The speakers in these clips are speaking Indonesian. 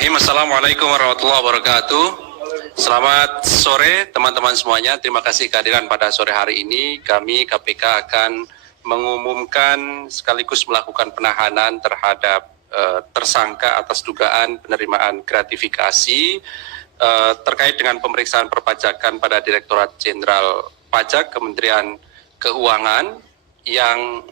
Bismillahirrahmanirrahim. Assalamualaikum warahmatullahi wabarakatuh. Selamat sore teman-teman semuanya. Terima kasih kehadiran pada sore hari ini. Kami KPK akan mengumumkan sekaligus melakukan penahanan terhadap tersangka atas dugaan penerimaan gratifikasi terkait dengan pemeriksaan perpajakan pada Direktorat Jenderal Pajak Kementerian Keuangan yang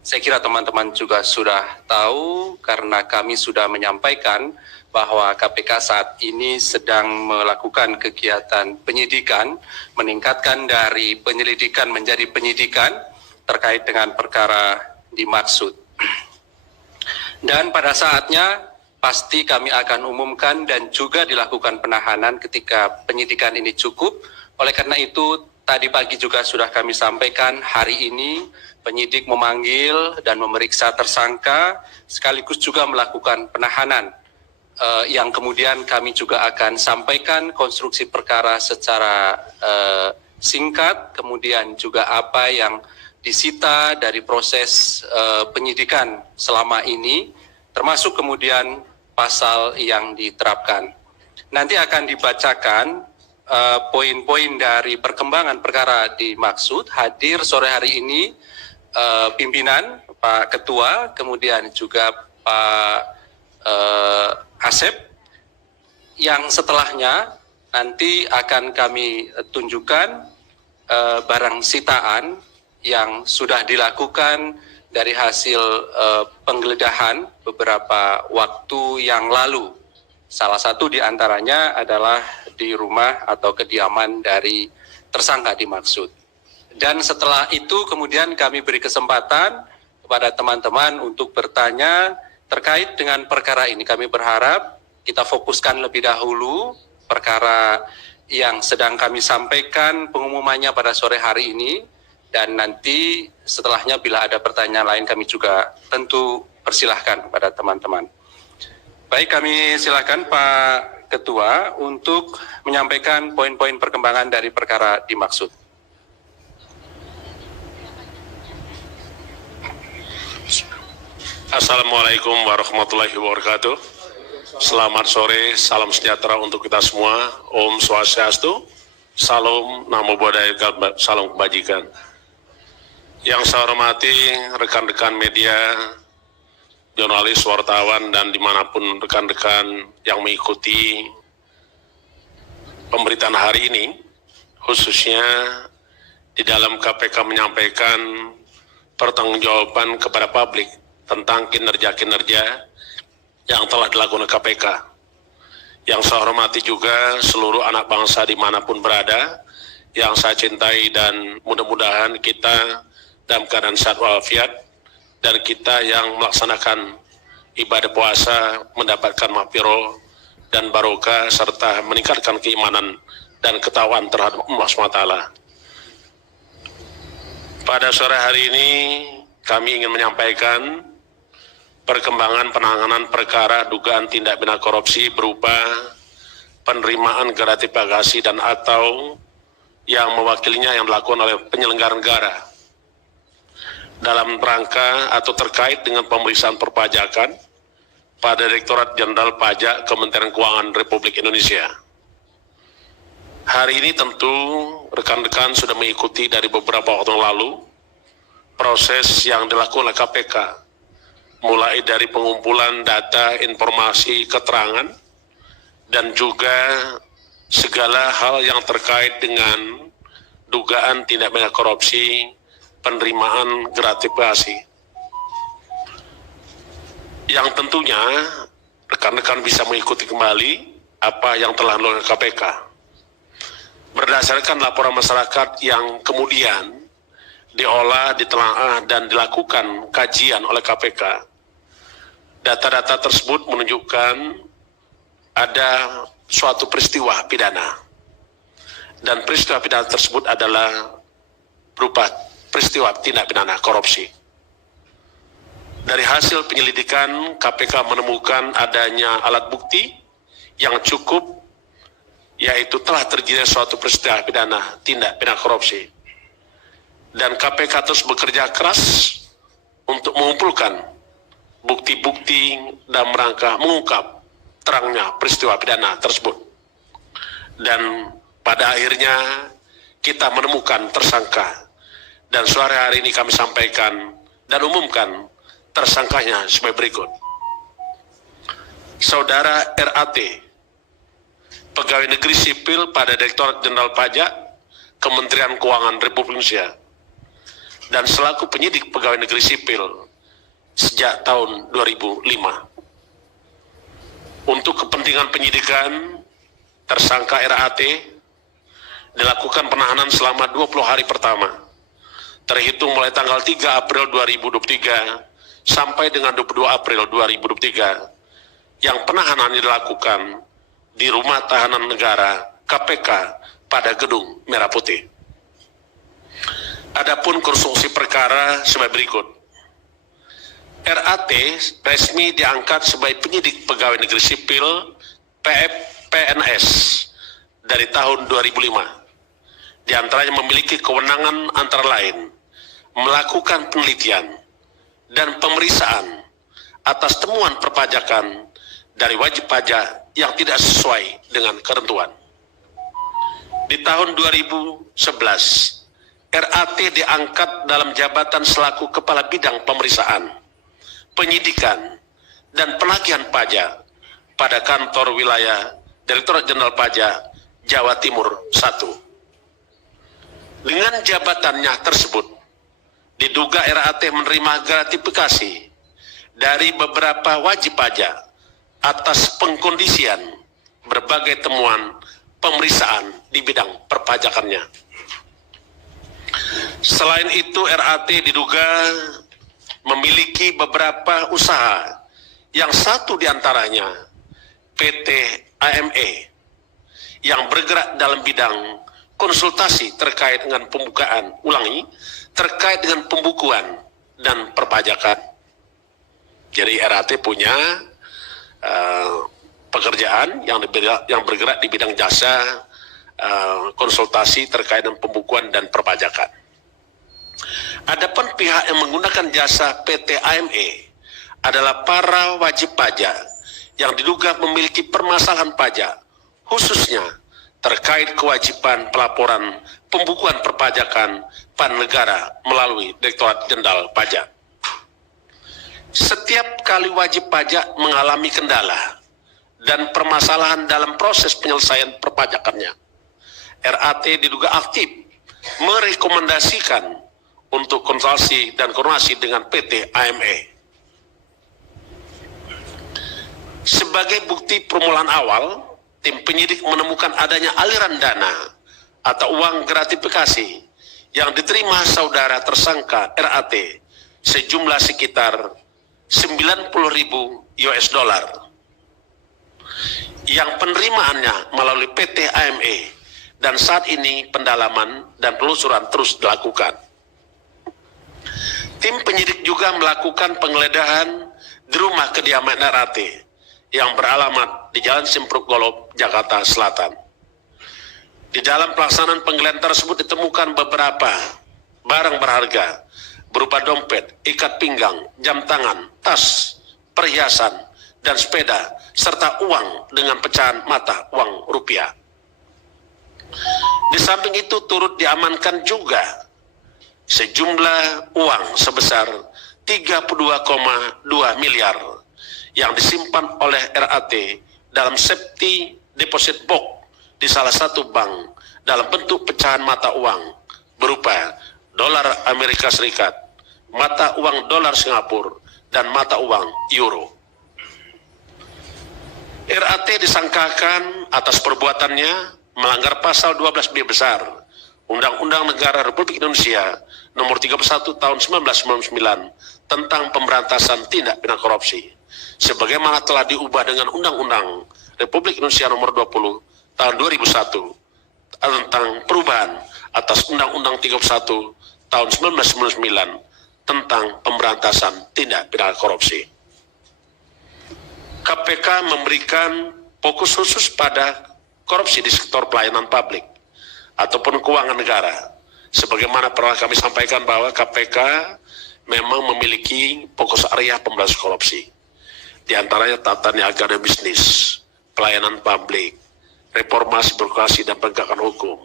saya kira teman-teman juga sudah tahu karena kami sudah menyampaikan bahwa KPK saat ini sedang melakukan kegiatan penyidikan, meningkatkan dari penyelidikan menjadi penyidikan terkait dengan perkara dimaksud. Dan pada saatnya pasti kami akan umumkan dan juga dilakukan penahanan ketika penyidikan ini cukup. Oleh karena itu tadi pagi juga sudah kami sampaikan hari ini penyidik memanggil dan memeriksa tersangka sekaligus juga melakukan penahanan yang kemudian kami juga akan sampaikan konstruksi perkara secara singkat, kemudian juga apa yang disita dari proses penyidikan selama ini, termasuk kemudian pasal yang diterapkan. Nanti akan dibacakan poin-poin dari perkembangan perkara dimaksud. Hadir sore hari ini pimpinan, Pak Ketua, kemudian juga Pak Asep, yang setelahnya nanti akan kami tunjukkan barang sitaan yang sudah dilakukan dari hasil penggeledahan beberapa waktu yang lalu. Salah satu di antaranya adalah di rumah atau kediaman dari tersangka dimaksud. Dan setelah itu kemudian kami beri kesempatan kepada teman-teman untuk bertanya terkait dengan perkara ini. Kami berharap kita fokuskan lebih dahulu perkara yang sedang kami sampaikan pengumumannya pada sore hari ini. Dan nanti setelahnya bila ada pertanyaan lain kami juga tentu persilahkan kepada teman-teman. Baik, kami silakan Pak Ketua untuk menyampaikan poin-poin perkembangan dari perkara dimaksud. Assalamualaikum warahmatullahi wabarakatuh. Selamat sore, salam sejahtera untuk kita semua. Om Swastiastu, salam namo buddhaya, salam kebajikan. Yang saya hormati rekan-rekan media, jurnalis, wartawan, dan dimanapun rekan-rekan yang mengikuti pemberitaan hari ini, khususnya di dalam KPK menyampaikan pertanggungjawaban kepada publik tentang kinerja-kinerja yang telah dilakukan KPK. Yang saya hormati juga seluruh anak bangsa dimanapun berada, yang saya cintai, dan mudah-mudahan kita dalam keadaan sehat walafiat, dan kita yang melaksanakan ibadah puasa mendapatkan maghfirah dan barokah serta meningkatkan keimanan dan ketakwaan terhadap Allah SWT. Pada sore hari ini kami ingin menyampaikan perkembangan penanganan perkara dugaan tindak pidana korupsi berupa penerimaan gratifikasi dan atau yang mewakilinya yang dilakukan oleh penyelenggara negara dalam rangka atau terkait dengan pemeriksaan perpajakan pada Direktorat Jenderal Pajak Kementerian Keuangan Republik Indonesia. Hari ini tentu rekan-rekan sudah mengikuti dari beberapa waktu lalu proses yang dilakukan oleh KPK, mulai dari pengumpulan data, informasi, keterangan, dan juga segala hal yang terkait dengan dugaan tindak pidana korupsi, penerimaan gratifikasi. Yang tentunya rekan-rekan bisa mengikuti kembali apa yang telah dilakukan KPK. Berdasarkan laporan masyarakat yang kemudian diolah, ditelaah, dan dilakukan kajian oleh KPK, data-data tersebut menunjukkan ada suatu peristiwa pidana. Dan peristiwa pidana tersebut adalah berupa peristiwa tindak pidana korupsi. Dari hasil penyelidikan, KPK menemukan adanya alat bukti yang cukup, yaitu telah terjadi suatu peristiwa pidana tindak pidana korupsi. Dan KPK terus bekerja keras untuk mengumpulkan bukti-bukti dalam rangka mengungkap terangnya peristiwa pidana tersebut. Dan pada akhirnya kita menemukan tersangka, dan sore hari ini kami sampaikan dan umumkan tersangkanya sebagai berikut. Saudara RAT, pegawai negeri sipil pada Direktorat Jenderal Pajak, Kementerian Keuangan Republik Indonesia, dan selaku penyidik pegawai negeri sipil sejak tahun 2005. Untuk kepentingan penyidikan, tersangka RAT dilakukan penahanan selama 20 hari pertama, terhitung mulai tanggal 3 April 2023 sampai dengan 22 April 2023, yang penahanan dilakukan di Rumah Tahanan Negara KPK pada Gedung Merah Putih. Adapun konstruksi perkara sebagai berikut. RAT resmi diangkat sebagai penyidik pegawai negeri sipil PNS dari tahun 2005. Di antaranya memiliki kewenangan antara lain melakukan penelitian dan pemeriksaan atas temuan perpajakan dari wajib pajak yang tidak sesuai dengan ketentuan. Di tahun 2011, RAT diangkat dalam jabatan selaku Kepala Bidang Pemeriksaan, Penyidikan, dan Penagihan Pajak pada kantor wilayah Direktorat Jenderal Pajak Jawa Timur 1. Dengan jabatannya tersebut, diduga RAT menerima gratifikasi dari beberapa wajib pajak atas pengkondisian berbagai temuan pemeriksaan di bidang perpajakannya. Selain itu, RAT diduga memiliki beberapa usaha, yang satu diantaranya PT AME, yang bergerak dalam bidang konsultasi terkait dengan terkait dengan pembukuan dan perpajakan. Jadi RAT punya pekerjaan yang bergerak di bidang jasa konsultasi terkait dengan pembukuan dan perpajakan. Adapun pihak yang menggunakan jasa PT AME adalah para wajib pajak yang diduga memiliki permasalahan pajak, khususnya terkait kewajiban pelaporan pembukuan perpajakan pada negara melalui Direktorat Jenderal Pajak. Setiap kali wajib pajak mengalami kendala dan permasalahan dalam proses penyelesaian perpajakannya, RAT diduga aktif merekomendasikan untuk konsultasi dan koordinasi dengan PT AME. Sebagai bukti permulaan awal, tim penyidik menemukan adanya aliran dana atau uang gratifikasi yang diterima saudara tersangka RAT sejumlah sekitar 90.000 US dollar, yang penerimaannya melalui PT AME, dan saat ini pendalaman dan penelusuran terus dilakukan. Tim penyidik juga melakukan penggeledahan di rumah kediaman RAT yang beralamat di Jalan Simpruk Golob, Jakarta Selatan. Di dalam pelaksanaan penggeledahan tersebut ditemukan beberapa barang berharga berupa dompet, ikat pinggang, jam tangan, tas, perhiasan, dan sepeda, serta uang dengan pecahan mata uang rupiah. Di samping itu turut diamankan juga sejumlah uang sebesar 32,2 miliar yang disimpan oleh RAT dalam safety deposit box di salah satu bank dalam bentuk pecahan mata uang berupa dolar Amerika Serikat, mata uang dolar Singapura, dan mata uang euro. RAT disangkakan atas perbuatannya melanggar pasal 12B besar Undang-Undang Negara Republik Indonesia Nomor 31 Tahun 1999 tentang pemberantasan tindak pidana korupsi, sebagaimana telah diubah dengan Undang-Undang Republik Indonesia Nomor 20 Tahun 2001 tentang perubahan atas Undang-Undang 31 Tahun 1999 tentang pemberantasan tindak pidana korupsi. KPK memberikan fokus khusus pada korupsi di sektor pelayanan publik ataupun keuangan negara. Sebagaimana pernah kami sampaikan bahwa KPK memang memiliki fokus area pemberantasan korupsi. di antaranya tata niaga dan bisnis, pelayanan publik, reformasi birokrasi dan penegakan hukum,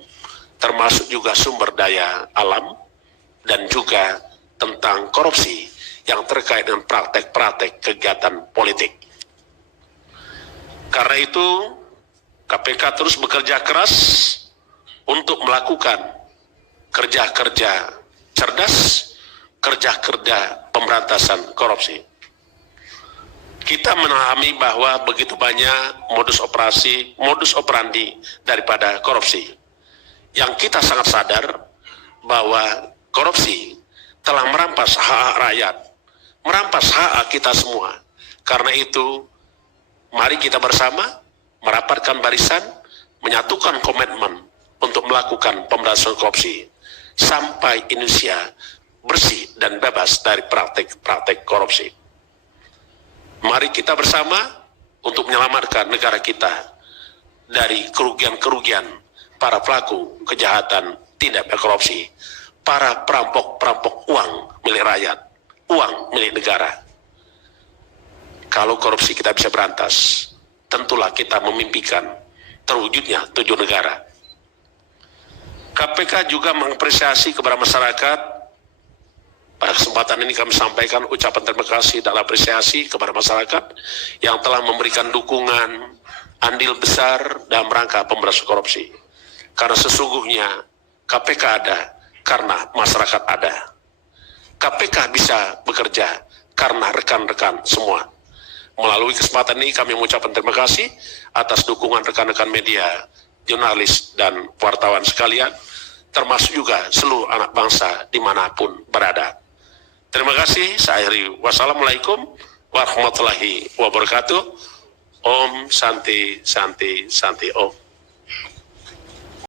termasuk juga sumber daya alam, dan juga tentang korupsi yang terkait dengan praktek-praktek kegiatan politik. Karena itu, KPK terus bekerja keras untuk melakukan kerja-kerja cerdas, kerja-kerja pemberantasan korupsi. Kita memahami bahwa begitu banyak modus operandi daripada korupsi. Yang kita sangat sadar bahwa korupsi telah merampas hak rakyat, merampas hak kita semua. Karena itu, mari kita bersama merapatkan barisan, menyatukan komitmen untuk melakukan pemberantasan korupsi sampai Indonesia bersih dan bebas dari praktek-praktek korupsi. Mari kita bersama untuk menyelamatkan negara kita dari kerugian-kerugian para pelaku kejahatan tindak pidana korupsi, para perampok-perampok uang milik rakyat, uang milik negara. Kalau korupsi kita bisa berantas, tentulah kita memimpikan terwujudnya 7 negara. KPK juga mengapresiasi kepada masyarakat. Pada kesempatan ini kami sampaikan ucapan terima kasih dan apresiasi kepada masyarakat yang telah memberikan dukungan andil besar dalam rangka pemberantasan korupsi. Karena sesungguhnya KPK ada karena masyarakat ada. KPK bisa bekerja karena rekan-rekan semua. Melalui kesempatan ini kami mengucapkan terima kasih atas dukungan rekan-rekan media, jurnalis, dan wartawan sekalian, termasuk juga seluruh anak bangsa dimanapun berada. Terima kasih, saya akhiri. Wassalamualaikum warahmatullahi wabarakatuh. Om Santi Santi Santi Om.